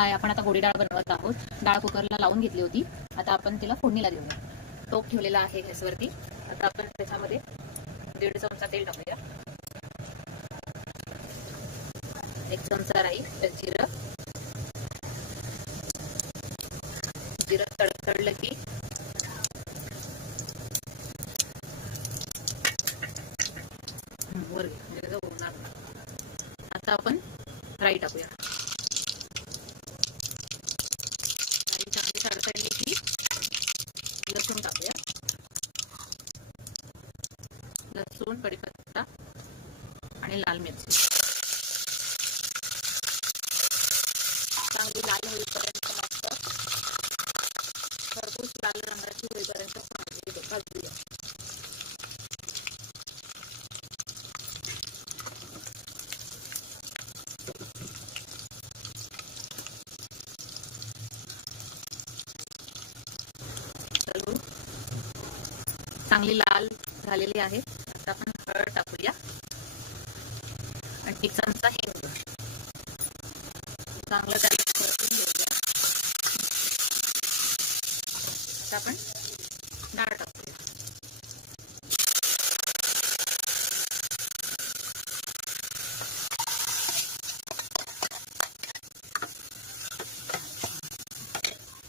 हाय, आपण आता गोडी डाळ बनवत आहोत. डाळ कुकरला लावून घेतली होती. आता आपण तिला फोडणीला देऊया. टोप ठेवलेला आहे गॅसवरती. आता आपण त्याच्यामध्ये 1.5 चमचा तेल टाकूया. 1 चमचा राई, जिरं तडतडलं की वर आता आपण राई टाकूया. राई चांगली तडतडली की लसूण टाकूया. लसूण, कढीपत्ता आणि लाल मिरची चांगली लाल होईपर्यंत मस्त खरपूस लाल रंगाची होईपर्यंत चांगली भाजूया. चांगली लाल झालेली आहे. आता आपण हळद टाकूया आणि 1 चमचा हिंग. चांगलं त्याला परतून घेऊया. आता आपण डाळ टाकूया.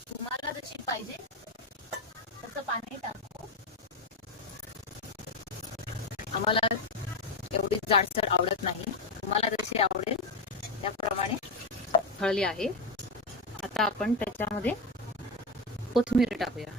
तुम्हाला जशी पाहिजे तसं पाणी टाकू. आम्हाला एवढी जाडसर आवडत नाही. तुम्हाला जशी आवडेल त्याप्रमाणे हळली आहे. आता आपण त्याच्यामध्ये कोथिंबीर टाकूया.